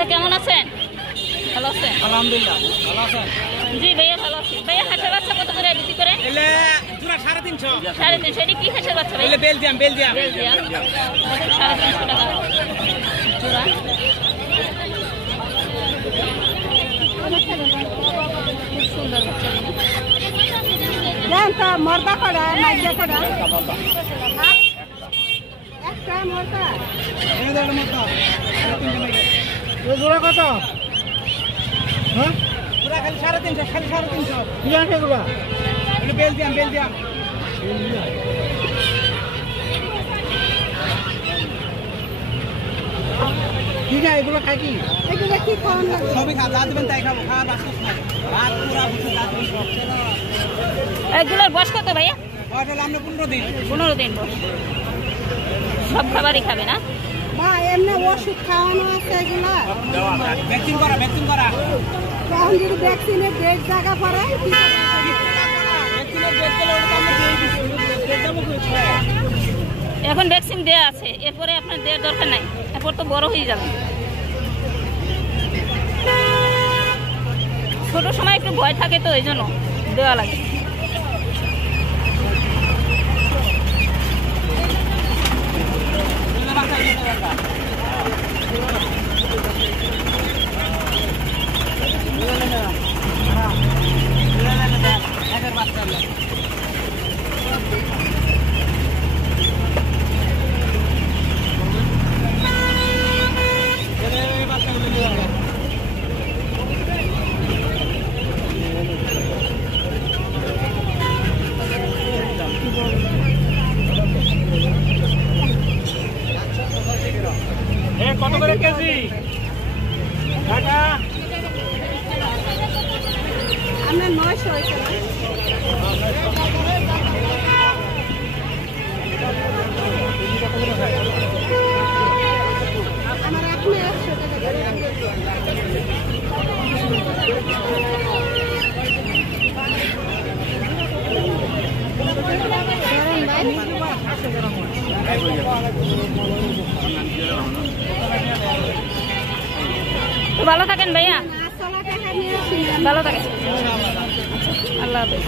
ভাইয়া কেমন আছেন? ভালো আছেন? আলহামদুলিল্লাহ ভালো আছেন? জি ভাইয়া ভালো আছি। ভাইয়া হাঁসের বাচ্চা কত করে বিক্রি করে? এলে জোড়া 350। 350। এটা কি হাঁসের বাচ্চা ভাই? এলে বেলজিয়াম বেলজিয়াম 350 টাকা জোড়া। খুব সুন্দর বাচ্চা। মর্দা করা নাইজা করা একটা মর্দা জোড়া কত? হ্যাঁ জোড়া খালি 350, খালি 350। কি আছে এগুলো? এটা বেলজিয়াম ঠিক আছে। এগুলো খাই কি? এগুলো কি খাওয়ান লাগে? সবই খা, যা দিবেন তাই খাবো। খাওয়ার রাস্তা ভাত পুরা বুঝে যা দিবেন সব। এগুলোর বয়স কত ভাইয়া? ওটা হলো আমরা 15 দিন। 15 দিন বয়স। সব খাবারই খাবে না? বা এমনি ওষুধ খাওয়ানো আছে এগুলা ভ্যাকসিন করা তখন যদি ভ্যাকসিনের ডেট জায়গা পরে ভ্যাকসিনের ডেট গেলে ওটা তো আমরা দিয়ে দিচ্ছি। ডেটটা মুখে এখন ভ্যাকসিন দেওয়া আছে, এরপরে আপনার দেওয়ার দরকার নাই, এরপর তো বড় হয়ে যাবে। ছোট সময় একটু ভয় থাকে তো এই জন্য দেওয়া লাগে। কত করে কেজি? ঢাকা আমরা 900 হয়েছে আমার এখন 100 তো ভালো থাকেন ভাইয়া, টাকা নিয়ে আসি ভালো থাকেন, আল্লাহ হাফেজ।